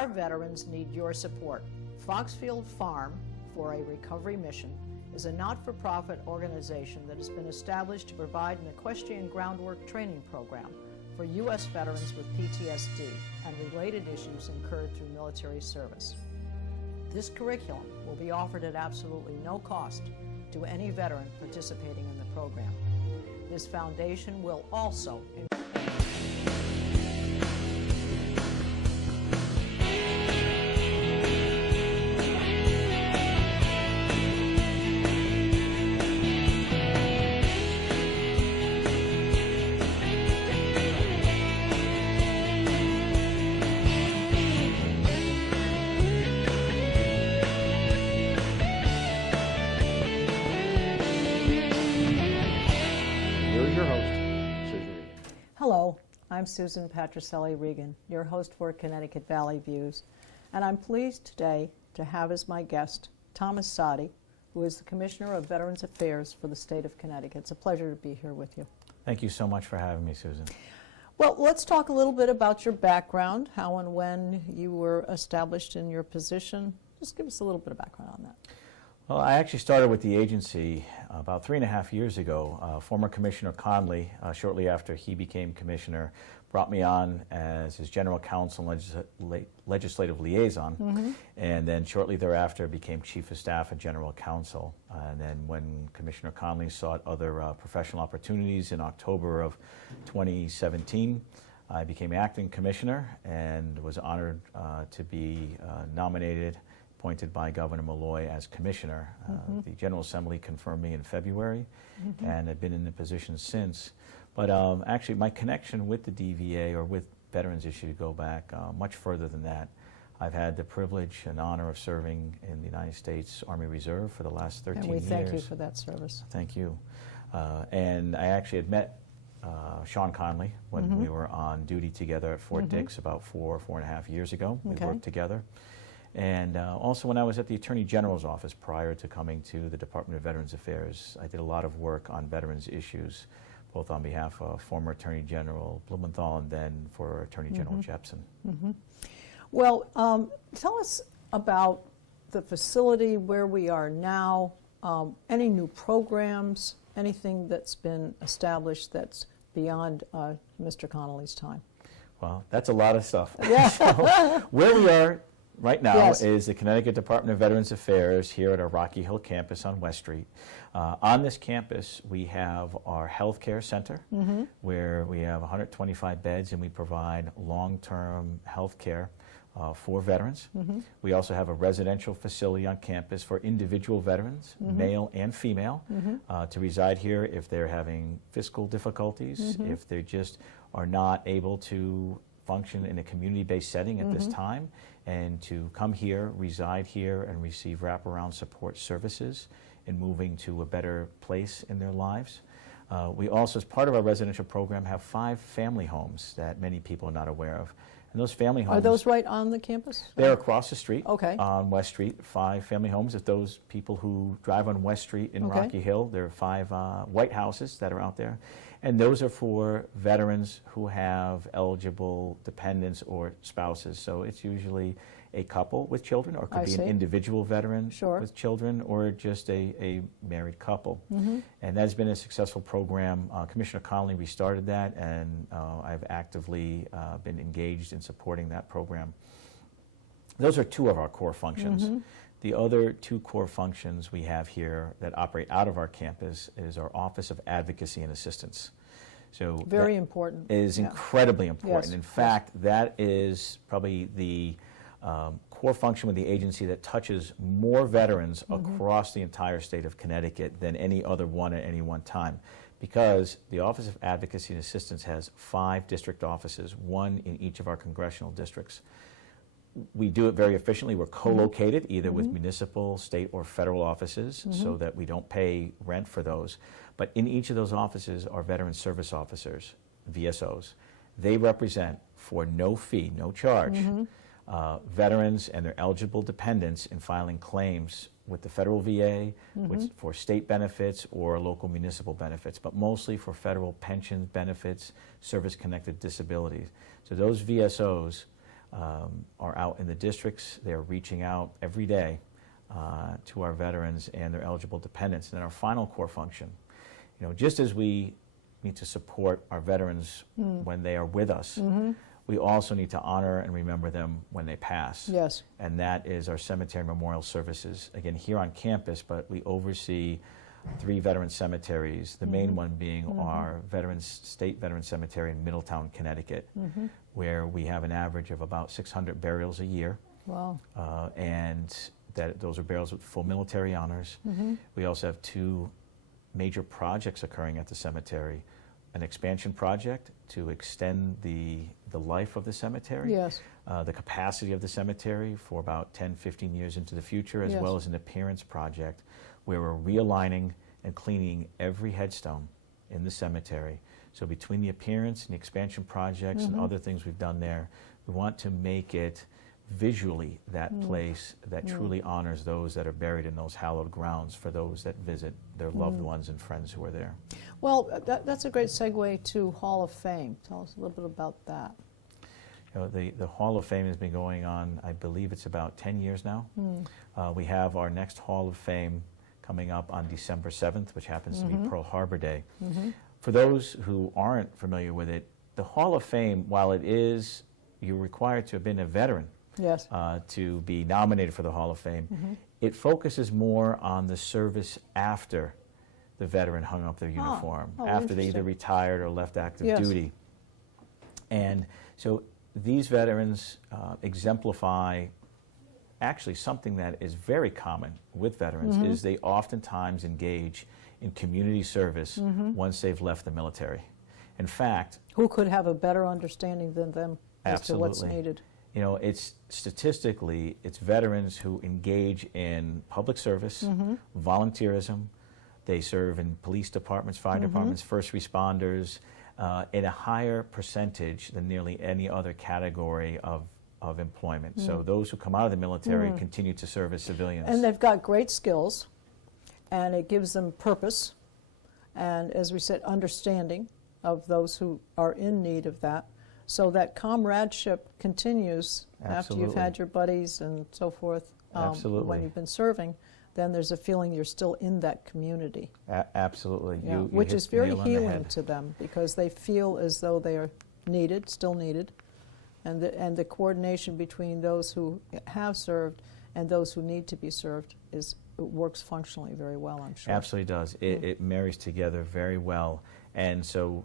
Our veterans need your support. Foxfield Farm for a Recovery Mission is a not-for-profit organization that has been established to provide an equestrian groundwork training program for U.S. veterans with PTSD and related issues incurred through military service. This curriculum will be offered at absolutely no cost to any veteran participating in the program. This foundation will also Hello, I'm Susan Patricelli-Regan, your host for Connecticut Valley Views, and I'm pleased today to have as my guest Thomas Saadi, who is the Commissioner of Veterans Affairs for the state of Connecticut. It's a pleasure to be here with you. Thank you so much for having me, Susan. Well, let's talk a little bit about your background, how and when you were established in your position. Just give us a little bit of background on that. Well, I actually started with the agency about 3.5 years ago. Former Commissioner Conley, shortly after he became commissioner, brought me on as his general counsel and legislative liaison, and then shortly thereafter became chief of staff and general counsel. And then when Commissioner Conley sought other professional opportunities in October of 2017, I became acting commissioner and was honored to be appointed by Governor Malloy as commissioner. The General Assembly confirmed me in February, and I've been in the position since. But actually, my connection with the DVA or with veterans issues go back much further than that. I've had the privilege and honor of serving in the United States Army Reserve for the last 13 years. And we thank you for that service. Thank you. And I actually had met Sean Conley when we were on duty together at Fort Dix about 4.5 years ago. We worked together. And also when I was at the Attorney General's office prior to coming to the Department of Veterans Affairs, I did a lot of work on veterans issues, both on behalf of former Attorney General Blumenthal and then for Attorney General Jepsen. Well, tell us about the facility, where we are now, any new programs, anything that's been established that's beyond Mr. Connolly's time. Well, that's a lot of stuff. Yeah. So, where we are right now is the Connecticut Department of Veterans Affairs here at our Rocky Hill campus on West Street. On this campus, we have our health care center, where we have 125 beds and we provide long-term health care for veterans. We also have a residential facility on campus for individual veterans, male and female, to reside here if they're having fiscal difficulties, if they just are not able to function in a community-based setting at this time, and to come here, reside here, and receive wraparound support services in moving to a better place in their lives. We also, as part of our residential program, have 5 family homes that many people are not aware of. And those family homes... Are those right on the campus? They're across the street on West Street, 5 family homes. If those people who drive on West Street in Rocky Hill, there are 5 white houses that are out there. And those are for veterans who have eligible dependents or spouses. So it's usually a couple with children, or it could be an individual veteran with children, or just a married couple. And that's been a successful program. Commissioner Connolly restarted that, and I've actively been engaged in supporting that program. Those are 2 of our core functions. The other 2 core functions we have here that operate out of our campus is our Office of Advocacy and Assistance. So very important. Is incredibly important. In fact, that is probably the core function with the agency that touches more veterans across the entire state of Connecticut than any other one at any one time, because the Office of Advocacy and Assistance has 5 district offices, 1 in each of our congressional districts. We do it very efficiently. We're co-located either with municipal, state, or federal offices so that we don't pay rent for those. But in each of those offices are veteran service officers, VSOs. They represent, for no fee, no charge, veterans and their eligible dependents in filing claims with the federal VA, for state benefits or local municipal benefits, but mostly for federal pension benefits, service-connected disabilities. So those VSOs are out in the districts. They're reaching out every day to our veterans and their eligible dependents. And then our final core function, you know, just as we need to support our veterans when they are with us, we also need to honor and remember them when they pass. Yes. And that is our cemetery memorial services, again, here on campus, but we oversee 3 veteran cemeteries, the main one being our State Veterans Cemetery in Middletown, Connecticut, where we have an average of about 600 burials a year. Wow. And those are burials with full military honors. We also have 2 major projects occurring at the cemetery. An expansion project to extend the life of the cemetery, Yes. The capacity of the cemetery for about 10, 15 years into the future, as Yes. well as an appearance project where we're realigning and cleaning every headstone in the cemetery. So between the appearance and the expansion projects and other things we've done there, we want to make it visually that place that truly honors those that are buried in those hallowed grounds for those that visit their loved ones and friends who are there. Well, that's a great segue to Hall of Fame. Tell us a little bit about that. You know, the Hall of Fame has been going on, I believe it's about 10 years now. We have our next Hall of Fame coming up on December 7th, which happens to be Pearl Harbor Day. For those who aren't familiar with it, the Hall of Fame, while it is, you're required to have been a veteran Yes. to be nominated for the Hall of Fame, it focuses more on the service after the veteran hung up their uniform, after they either interesting. retired or left active Yes. duty. And so these veterans exemplify actually something that is very common with veterans is they oftentimes engage in community service once they've left the military. In fact, Who could have a better understanding than them as to what's Absolutely. needed? you know, it's statistically, it's veterans who engage in public service, volunteerism. They serve in police departments, fire departments, first responders, in a higher percentage than nearly any other category of employment. So those who come out of the military continue to serve as civilians. And they've got great skills, and it gives them purpose, and as we said, understanding of those who are in need of that. So that comradeship continues after you've had your buddies and so forth. Absolutely. When you've been serving, then there's a feeling you're still in that community. Absolutely. Yeah, You which hit is the very nail on the healing head. to them, because they feel as though they are needed, still needed, and the coordination between those who have served and those who need to be served it works functionally very well, I'm sure. Absolutely does. It marries together very well. And so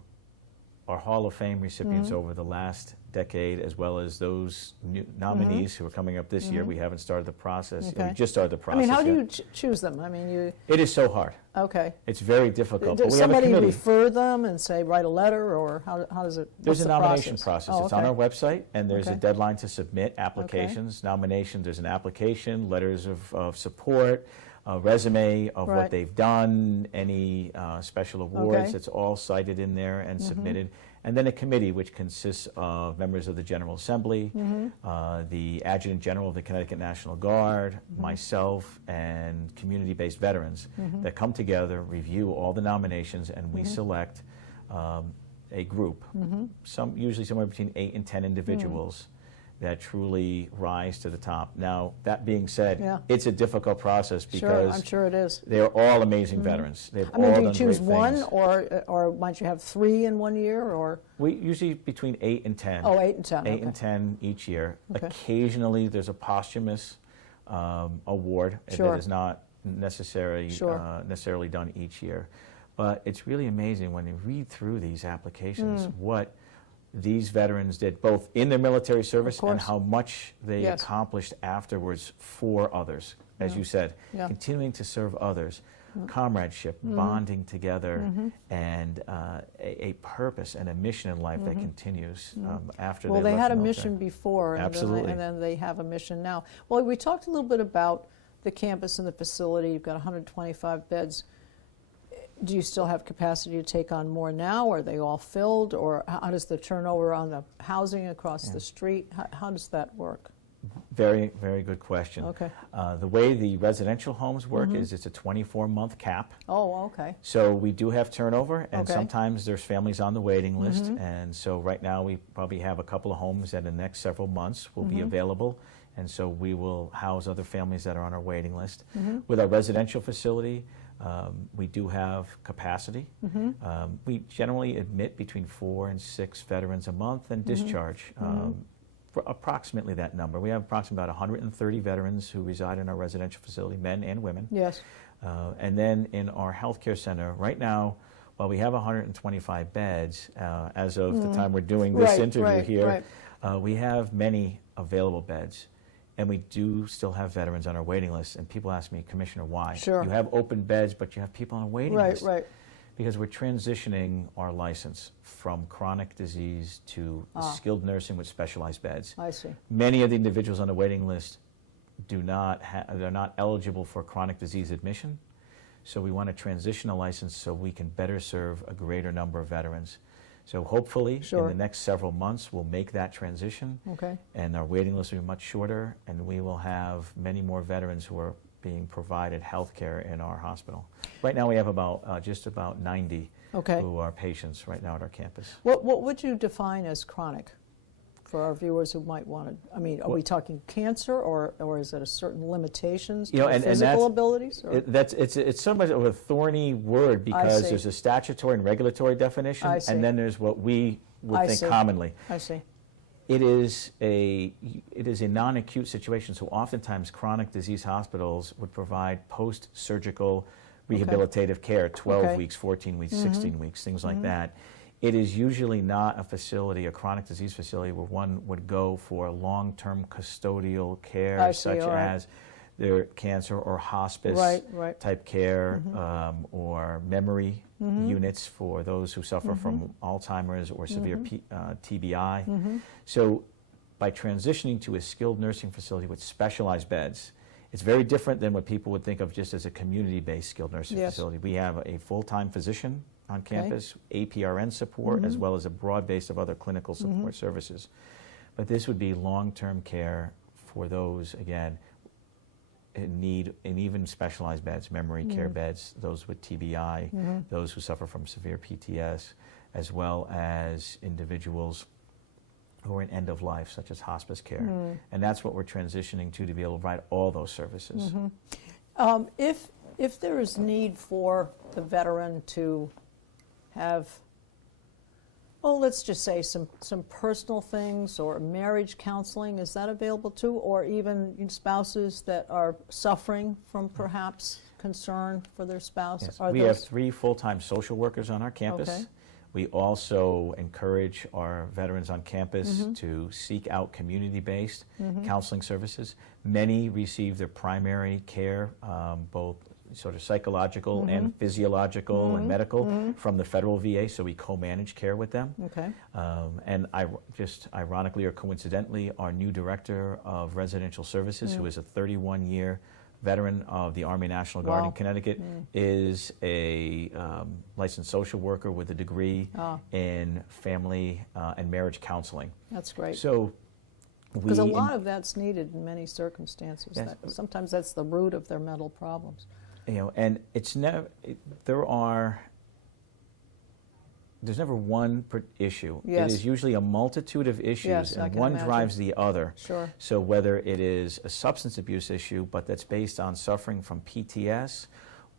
our Hall of Fame recipients over the last decade, as well as those new nominees who are coming up this year, we haven't started the process. Okay. We just started the I process mean, how do yet. you choose them? I mean, you, It is so hard. okay. It's very difficult. But Does we have a somebody committee. refer them and say, write a letter, or how does it, There's what's a the nomination process. Oh, It's on okay. our website, and there's a Okay. deadline to submit applications, nominations. There's an application, letters of support, a resume of Right. what they've done, any special awards. Okay. It's all cited in there and submitted. And then a committee, which consists of members of the General Assembly, the Adjutant General of the Connecticut National Guard, myself, and community-based veterans that come together, review all the nominations, and we select a group, usually somewhere between 8 and 10 individuals that truly rise to the top. Now, that being said, Yeah. it's a difficult process Sure, I'm because sure it is. they're all amazing veterans. They've I mean, all do you done choose great one, things. or might you have 3 in 1 year, or? We usually between 8 and 10. Oh, 8 and 10, 8 okay. and 10 each year. Okay. Occasionally, there's a posthumous award Sure. that is not necessarily done each year. But it's really amazing when you read through these applications what these veterans did, both in their military service and course. how much they Yes. accomplished afterwards for others. As you said, Yeah. continuing to serve others, comradeship, bonding together, and a purpose and a mission in life that continues after Well, they they left had the a military. mission before, and Absolutely. then they have a mission now. Well, we talked a little bit about the campus and the facility. You've got 125 beds. Do you still have capacity to take on more now? Are they all filled? Or how does the turnover on the housing across the street, how does that work? Very, very good question. Okay. The way the residential homes work is it's a 24-month cap. Oh, okay. So we do have turnover, and Okay. sometimes there's families on the waiting list. And so right now we probably have a couple of homes that in the next several months will be available. And so we will house other families that are on our waiting list. With our residential facility, we do have capacity. We generally admit between 4 and 6 veterans a month and discharge for approximately that number. We have approximately about 130 veterans who reside in our residential facility, men and women. Yes. And then in our healthcare center, right now, while we have 125 beds, as of the time we're doing this interview here, we have many available beds. And we do still have veterans on our waiting list. And people ask me, Commissioner, why? Sure. You have open beds, but you have people on a waiting list. Right. Because we're transitioning our license from chronic disease to skilled nursing with specialized beds. I see. Many of the individuals on the waiting list they're not eligible for chronic disease admission. So we want to transition a license so we can better serve a greater number of veterans. So hopefully in the next several months we'll make that transition. Okay. And our waiting list will be much shorter, and we will have many more veterans who are being provided health care in our hospital. Right now we have about just about 90 who are patients right now at our campus. What would you define as chronic for our viewers who might want to, I mean, are we talking cancer, or is it a certain limitations to physical abilities? It's somewhat of a thorny word because there's a statutory and regulatory definition, and then there's what we would think commonly. I see. It is a non-acute situation, so oftentimes chronic disease hospitals would provide post-surgical rehabilitative care, 12 weeks, 14 weeks, 16 weeks, things like that. It is usually not a facility, a chronic disease facility, where one would go for long-term custodial care, such as their cancer or hospice type care, or memory units for those who suffer from Alzheimer's or severe TBI. So by transitioning to a skilled nursing facility with specialized beds, it's very different than what people would think of just as a community-based skilled nursing facility. We have a full-time physician on campus, APRN support, as well as a broad base of other clinical support services. But this would be long-term care for those, again, in need, and even specialized beds, memory care beds, those with TBI, those who suffer from severe PTS, as well as individuals who are in end of life, such as hospice care. And that's what we're transitioning to be able to provide all those services. If there is need for the veteran to have, well, let's just say some personal things or marriage counseling, is that available too? Or even spouses that are suffering from perhaps concern for their spouse? Yes. We have 3 full-time social workers on our campus. We also encourage our veterans on campus to seek out community-based counseling services. Many receive their primary care, both sort of psychological and physiological and medical from the federal VA, so we co-manage care with them. And just ironically or coincidentally, our new director of residential services, who is a 31-year veteran of the Army National Guard in Connecticut, is a licensed social worker with a degree in family and marriage counseling. That's great. So because a lot of that's needed in many circumstances. Sometimes that's the root of their mental problems. And it's never, there's never one issue. It is usually a multitude of issues, and one drives the other. So whether it is a substance abuse issue, but that's based on suffering from PTS,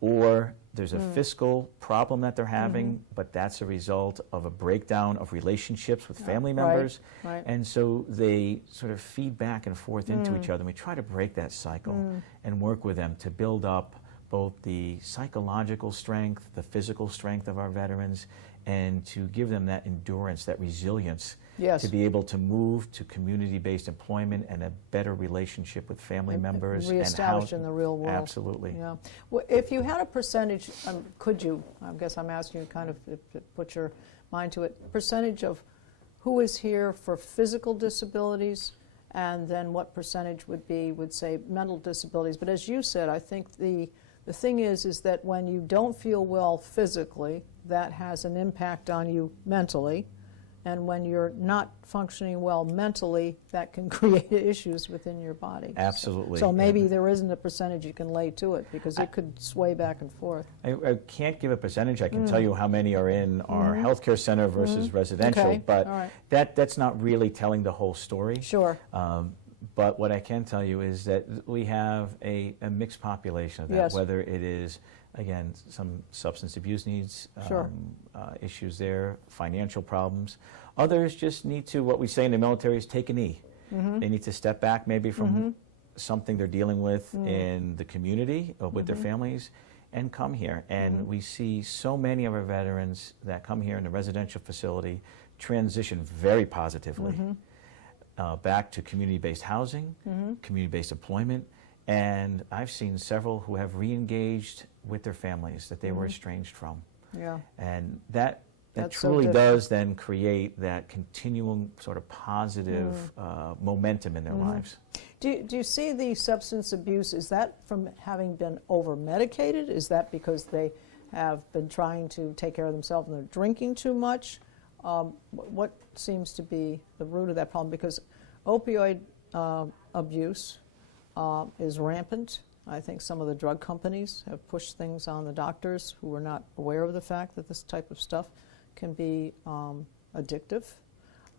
or there's a fiscal problem that they're having, but that's a result of a breakdown of relationships with family members. And so they sort of feed back and forth into each other. And we try to break that cycle and work with them to build up both the psychological strength, the physical strength of our veterans, and to give them that endurance, that resilience, to be able to move to community-based employment and a better relationship with family members. Reestablished in the real world. Absolutely. Yeah. Well, if you had a percentage, could you, I guess I'm asking you kind of to put your mind to it, percentage of who is here for physical disabilities, and then what percentage would say mental disabilities. But as you said, I think the thing is that when you don't feel well physically, that has an impact on you mentally, And when you're not functioning well mentally, that can create issues within your body. Absolutely. So maybe there isn't a percentage you can lay to it, because it could sway back and forth. I can't give a percentage. I can tell you how many are in our healthcare center versus residential, Okay. but All right. that's not really telling the whole story. Sure. But what I can tell you is that we have a mixed population of that, Yes. whether it is, again, some substance abuse needs, Sure. issues there, financial problems. Others just need to, what we say in the military is take a knee. They need to step back maybe from something they're dealing with in the community or with their families and come here. And we see so many of our veterans that come here in the residential facility transition very positively back to community-based housing, community-based employment. And I've seen several who have re-engaged with their families that they were estranged from. Yeah. And that That's so truly different. does then create that continuum sort of positive momentum in their lives. Do you see the substance abuse, is that from having been over-medicated? Is that because they have been trying to take care of themselves and they're drinking too much? What seems to be the root of that problem? Because opioid abuse is rampant. I think some of the drug companies have pushed things on the doctors who were not aware of the fact that this type of stuff can be addictive.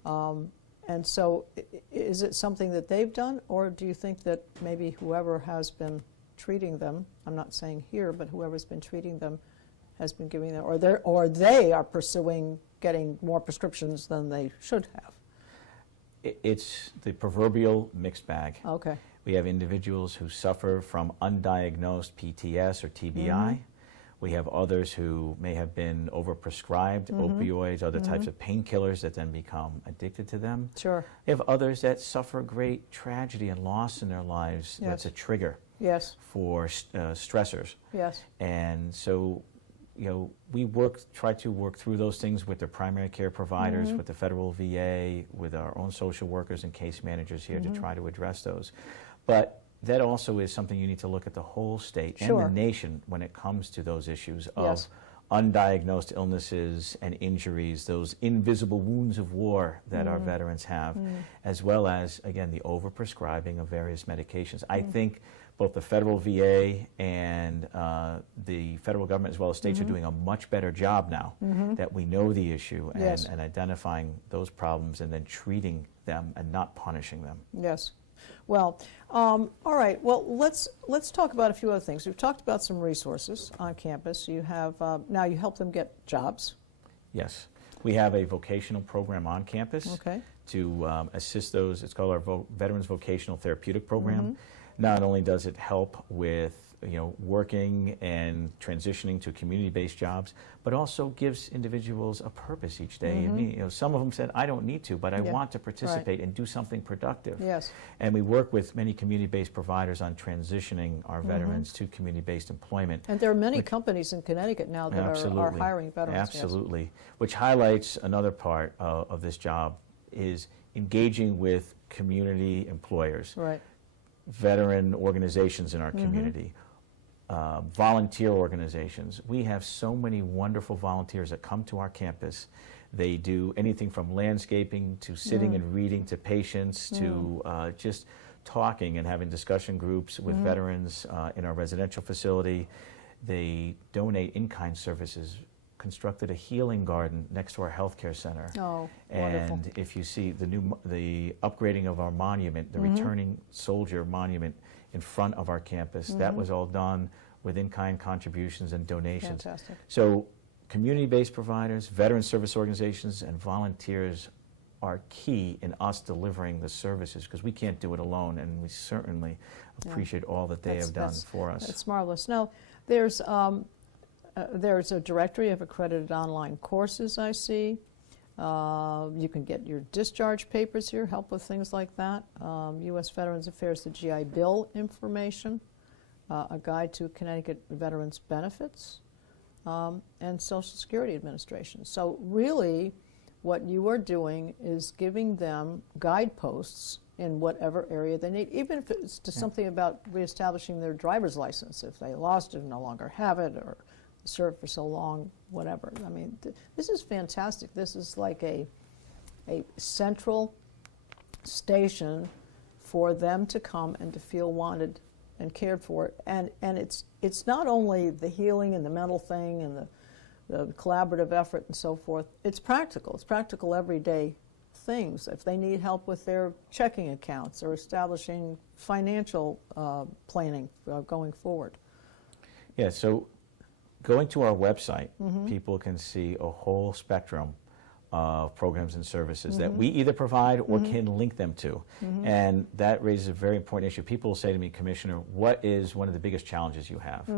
And so is it something that they've done, or do you think that maybe whoever has been treating them, I'm not saying here, but whoever's been treating them has been giving them, or they are pursuing getting more prescriptions than they should have? It's the proverbial mixed bag. Okay. We have individuals who suffer from undiagnosed PTS or TBI. We have others who may have been overprescribed opioids, other types of painkillers that then become addicted to them. Sure. We have others that suffer great tragedy and loss in their lives. Yes. That's a trigger Yes. for stressors. Yes. And so, we try to work through those things with their primary care providers, with the federal VA, with our own social workers and case managers here to try to address those. But that also is something you need to look at the whole state Sure. and the nation when it comes to those issues of Yes. undiagnosed illnesses and injuries, those invisible wounds of war that our veterans have, as well as, again, the overprescribing of various medications. I think both the federal VA and the federal government, as well as states, are doing a much better job now that we know the issue and, Yes. and identifying those problems and then treating them and not punishing them. Yes. Well, all right. Well, let's talk about a few other things. We've talked about some resources on campus. You have now you help them get jobs. Yes. We have a vocational program on campus Okay. to assist those. It's called our Veterans Vocational Therapeutic Program. Not only does it help with working and transitioning to community-based jobs, but also gives individuals a purpose each day. And, some of them said, I don't need to, but I Yeah. want to participate and do something productive. Yes. And we work with many community-based providers on transitioning our veterans to community-based employment. And there are many companies in Connecticut now that are Absolutely. hiring veterans. yes. Absolutely. Which highlights another part of this job is engaging with community employers, Right. veteran organizations in our community, volunteer organizations. We have so many wonderful volunteers that come to our campus. They do anything from landscaping to sitting and reading to patients to just talking and having discussion groups with veterans in our residential facility. They donate in-kind services, constructed a healing garden next to our healthcare center. Oh, And wonderful. if you see the upgrading of our monument, the returning soldier monument in front of our campus, that was all done with in-kind contributions and donations. Fantastic. So community-based providers, veteran service organizations, and volunteers are key in us delivering the services, because we can't do it alone, and we certainly appreciate all that they have done for us. That's marvelous. Now, there's a directory of accredited online courses, I see. You can get your discharge papers here, help with things like that. U.S. Veterans Affairs, the GI Bill information, a guide to Connecticut Veterans Benefits, and Social Security Administration. So really, what you are doing is giving them guideposts in whatever area they need, even if it's to something about reestablishing their driver's license, if they lost it and no longer have it, or served for so long, whatever. I mean, this is fantastic. This is like a a central station for them to come and to feel wanted and cared for. And it's not only the healing and the mental thing and the collaborative effort and so forth. It's practical. It's practical everyday things. If they need help with their checking accounts or establishing financial planning going forward. Yeah, so going to our website, people can see a whole spectrum of programs and services that we either provide or can link them to. And that raises a very important issue. People will say to me, Commissioner, what is one of the biggest challenges you have?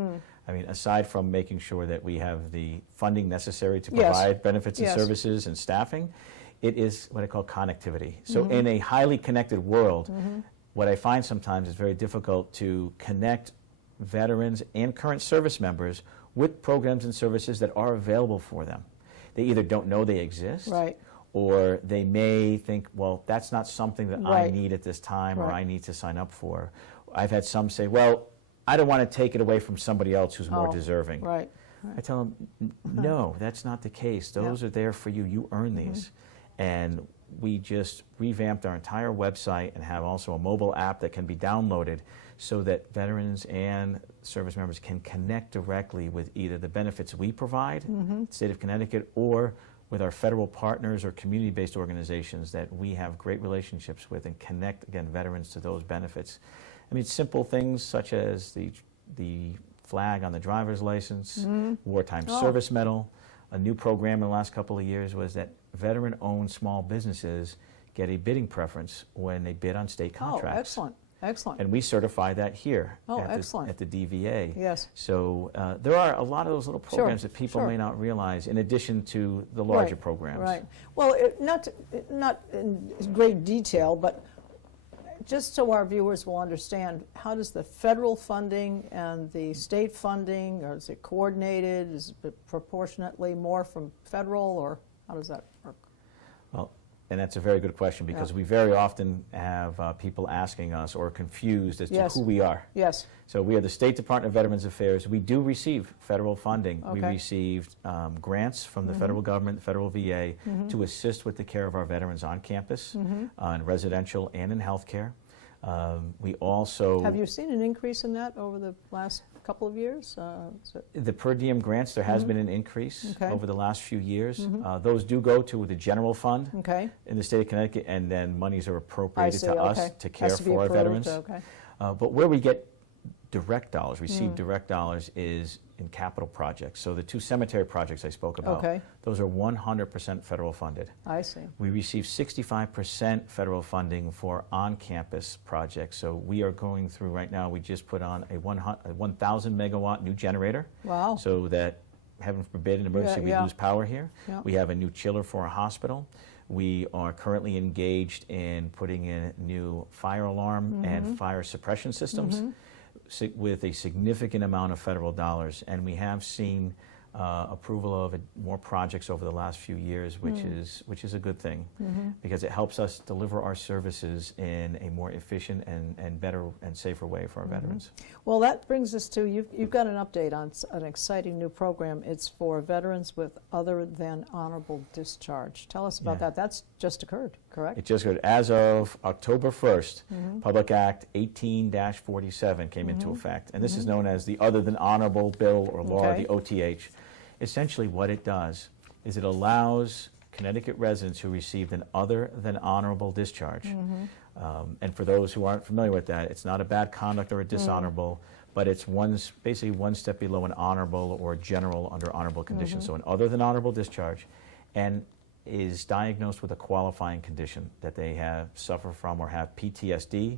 I mean, aside from making sure that we have the funding necessary to provide benefits and services and staffing, it is what I call connectivity. So in a highly connected world, what I find sometimes is very difficult to connect veterans and current service members with programs and services that are available for them. They either don't know they exist, or they may think, well, that's not something that I need at this time or I need to sign up for. I've had some say, well, I don't want to take it away from somebody else who's more deserving. I tell them, no, that's not the case. Those are there for you. You earn these. And we just revamped our entire website and have also a mobile app that can be downloaded so that veterans and service members can connect directly with either the benefits we provide, the state of Connecticut, or with our federal partners or community-based organizations that we have great relationships with, and connect, again, veterans to those benefits. I mean, simple things such as the flag on the driver's license, wartime service medal. A new program in the last couple of years was that veteran-owned small businesses get a bidding preference when they bid on state contracts. Oh, excellent. Excellent. And we certify that here at the DVA. Yes. So there are a lot of those little programs that people may not realize, in addition to the larger programs. Right. Well, not in great detail, but just so our viewers will understand, how does the federal funding and the state funding, or is it coordinated? Is it proportionately more from federal, or how does that work? Well, and that's a very good question, because we very often have people asking us or confused as to who we are. Yes. So we are the State Department of Veterans Affairs. We do receive federal funding. We received grants from the federal government, the federal VA, to assist with the care of our veterans on campus, in residential and in healthcare. We also... Have you seen an increase in that over the last couple of years? The per diem grants, there has been an increase over the last few years. Those do go to the general fund in the state of Connecticut, and then monies are appropriated to us to care for our veterans. But where we get direct dollars, receive direct dollars, is in capital projects. So the two cemetery projects I spoke about, those are 100% federal funded. I see. We receive 65% federal funding for on-campus projects. So we are going through right now, we just put on a 1,000 megawatt new generator. Wow. So that, heaven forbid, in emergency we lose power here. We have a new chiller for a hospital. We are currently engaged in putting in new fire alarm and fire suppression systems with a significant amount of federal dollars, and we have seen approval of more projects over the last few years, which is a good thing, because it helps us deliver our services in a more efficient and better and safer way for our veterans. Well, that brings us to, you've got an update on an exciting new program. It's for veterans with other than honorable discharge. Tell us about that. That's just occurred, correct? It just occurred. As of October 1st, Public Act 18-47 came into effect, and this is known as the Other Than Honorable Bill or Law, the OTH. Essentially what it does is it allows Connecticut residents who received an other than honorable discharge, and for those who aren't familiar with that, it's not a bad conduct or a dishonorable, but it's basically one step below an honorable or general under honorable conditions. So an other than honorable discharge, and is diagnosed with a qualifying condition that they have suffer from or have PTSD,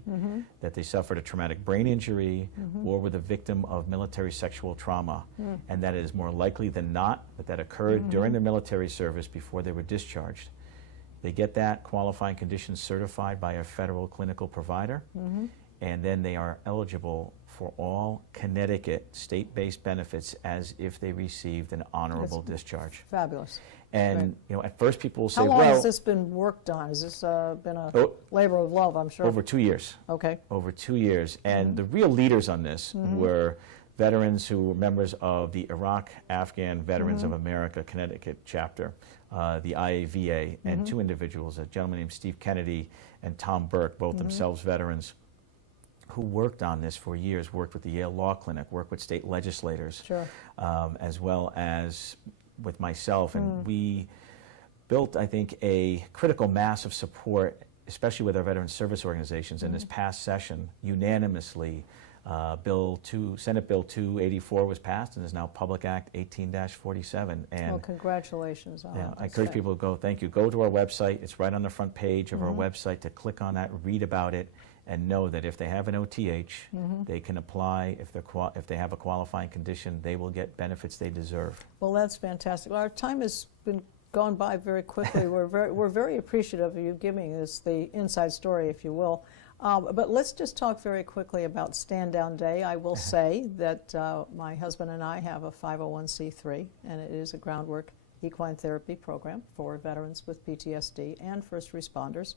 that they suffered a traumatic brain injury, or were the victim of military sexual trauma, and that it is more likely than not that occurred during their military service before they were discharged. They get that qualifying condition certified by a federal clinical provider, and then they are eligible for all Connecticut state-based benefits as if they received an honorable discharge. Fabulous. And you know, at first people will say, "How long well, has this been worked on? Has this been a labor of love?" I'm sure. Over 2 years. Okay. Over 2 years, and the real leaders on this were veterans who were members of the Iraq Afghan Veterans of America Connecticut chapter, the IAVA, and two individuals, a gentleman named Steve Kennedy and Tom Burke, both themselves veterans, who worked on this for years, worked with the Yale Law Clinic, worked with state legislators, as well as with myself. And we built, I think, a critical mass of support, especially with our veteran service organizations. In this past session, unanimously, Senate Bill 284 was passed and is now Public Act 18-47. And well, congratulations on that. I encourage people to go, thank you. Go to our website. It's right on the front page of our website to click on that, read about it, and know that if they have an OTH, they can apply. If they have a qualifying condition, they will get benefits they deserve. Well, that's fantastic. Our time has been gone by very quickly. We're very appreciative of you giving us the inside story, if you will. But let's just talk very quickly about Stand Down Day. I will say that my husband and I have a 501c3, and it is a groundwork equine therapy program for veterans with PTSD and first responders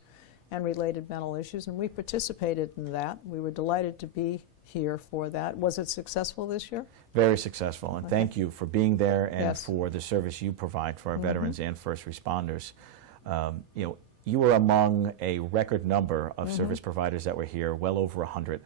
and related mental issues, and we participated in that. We were delighted to be here for that. Was it successful this year? Very successful, and thank you for being there and for the service you provide for our veterans and first responders. You were among a record number of service providers that were here, well over 100,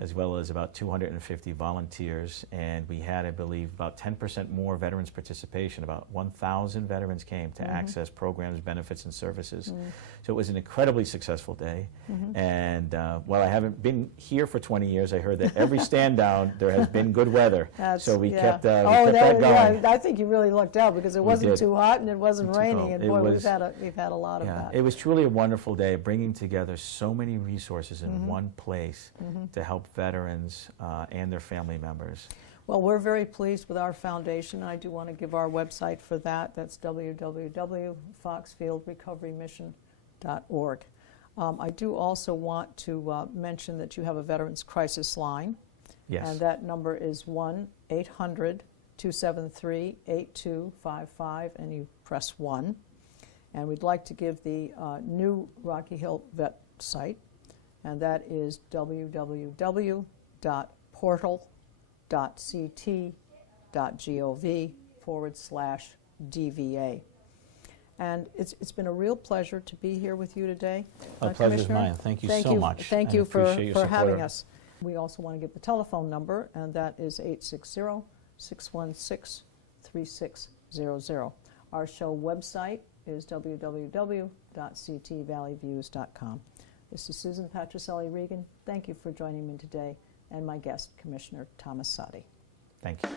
as well as about 250 volunteers, and we had, I believe, about 10% more veterans participation. About 1,000 veterans came to access programs, benefits, and services. So it was an incredibly successful day, and while I haven't been here for 20 years, I heard that every stand down there has been good weather, so we kept that going. I think you really lucked out because it wasn't too hot and it wasn't raining, and boy, we've had a lot of that. It was truly a wonderful day, bringing together so many resources in one place to help veterans and their family members. Well, we're very pleased with our foundation. I do want to give our website for that. That's www.foxfieldrecoverymission.org. I do also want to mention that you have a Veterans Crisis Line. Yes. And that number is 1-800-273-8255, and you press 1. And we'd like to give the new Rocky Hill Vet site, and that is www.portal.ct.gov/DVA. And it's been a real pleasure to be here with you today. A pleasure's mine. Thank you so much. Thank you for having us. We also want to give the telephone number, and that is 860-616-3600. Our show website is www.ctvalleyviews.com. This is Susan Patricelli-Regan. Thank you for joining me today, and my guest, Commissioner Thomas Saadi. Thank you.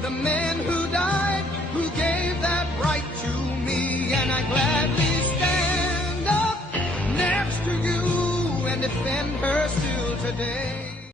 The men who died, who gave that right to me, and I gladly stand up next to you and defend her still today.